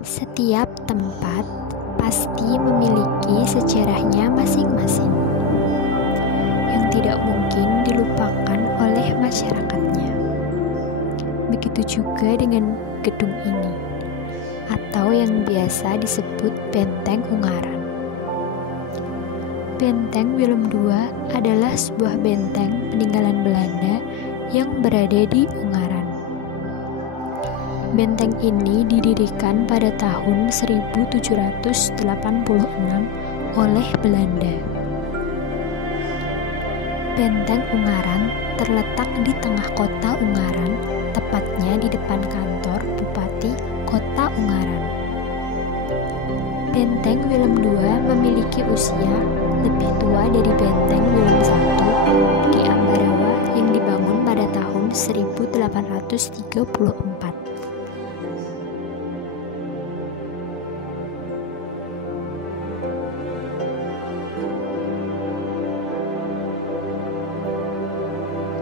Setiap tempat pasti memiliki sejarahnya masing-masing yang tidak mungkin dilupakan oleh masyarakatnya. Begitu juga dengan gedung ini, atau yang biasa disebut Benteng Ungaran. Benteng Willem II adalah sebuah benteng peninggalan Belanda yang berada di Ungaran. Benteng ini didirikan pada tahun 1786 oleh Belanda. Benteng Ungaran terletak di tengah kota Ungaran, tepatnya di depan kantor Bupati Kota Ungaran. Benteng Willem II memiliki usia lebih tua dari Benteng Willem I di Ambarawa yang dibangun pada tahun 1834.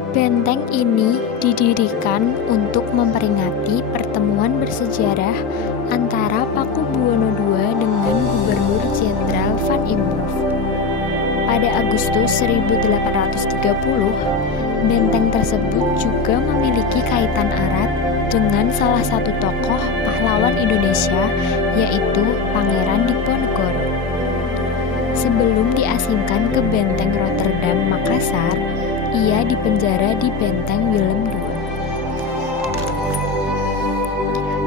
Benteng ini didirikan untuk memperingati pertemuan bersejarah antara Pakubuwono II dengan Gubernur Jenderal Van Imhoff. Pada Agustus 1830, benteng tersebut juga memiliki kaitan erat dengan salah satu tokoh pahlawan Indonesia, yaitu Pangeran Diponegoro. Sebelum diasingkan ke Benteng Rotterdam, Makassar, ia dipenjara di Benteng Willem II.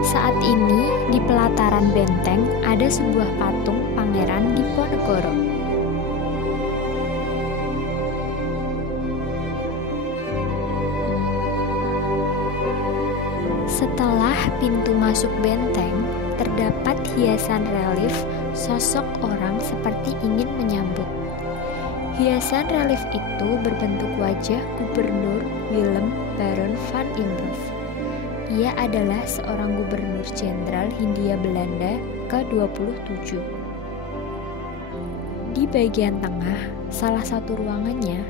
Saat ini, di pelataran benteng ada sebuah patung Pangeran Diponegoro. Setelah pintu masuk benteng, terdapat hiasan relief sosok orang seperti ingin menyambut. Hiasan relief itu berbentuk wajah Gubernur Willem Baron van Imhoff. Ia adalah seorang gubernur jenderal Hindia Belanda ke-27. Di bagian tengah, salah satu ruangannya,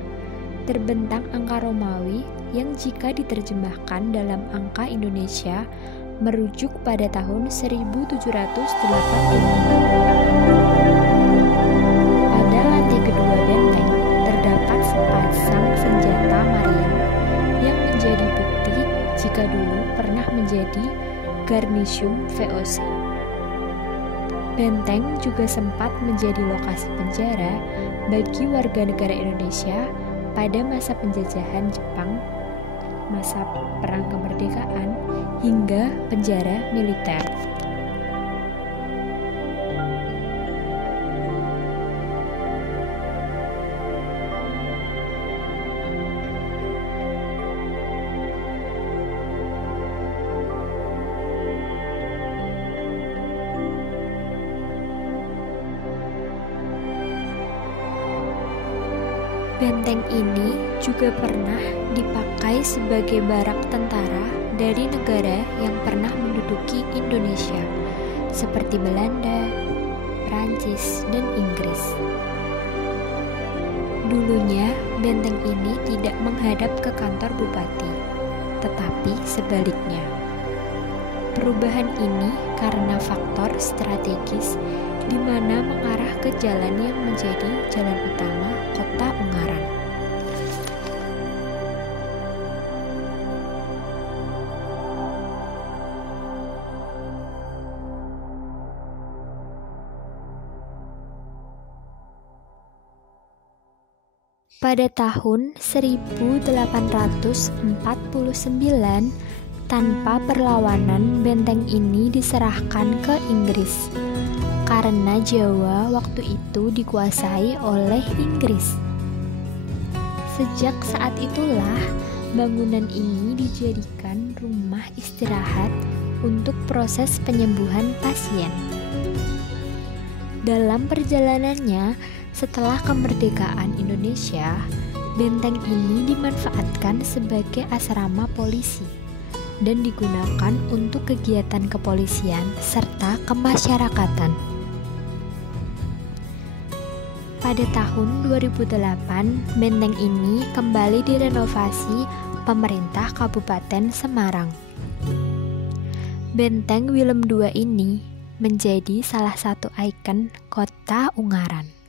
terbentang angka Romawi yang jika diterjemahkan dalam angka Indonesia merujuk pada tahun 1785. Pada lantai kedua benteng terdapat sepasang senjata Mariam yang menjadi bukti jika dulu pernah menjadi garnisun VOC. Benteng juga sempat menjadi lokasi penjara bagi warga negara Indonesia pada masa penjajahan Jepang, masa Perang Kemerdekaan, hingga penjara militer. Benteng ini juga pernah dipakai sebagai barak tentara dari negara yang pernah menduduki Indonesia, seperti Belanda, Prancis, dan Inggris. Dulunya, benteng ini tidak menghadap ke kantor bupati, tetapi sebaliknya. Perubahan ini karena faktor strategis di mana mengarah ke jalan yang menjadi jalan utama kota Ungaran. Pada tahun 1849, tanpa perlawanan benteng ini diserahkan ke Inggris karena Jawa waktu itu dikuasai oleh Inggris. Sejak saat itulah bangunan ini dijadikan rumah istirahat untuk proses penyembuhan pasien. Dalam perjalanannya setelah kemerdekaan Indonesia, benteng ini dimanfaatkan sebagai asrama polisi dan digunakan untuk kegiatan kepolisian serta kemasyarakatan. Pada tahun 2008, benteng ini kembali direnovasi pemerintah Kabupaten Semarang. Benteng Willem II ini menjadi salah satu ikon kota Ungaran.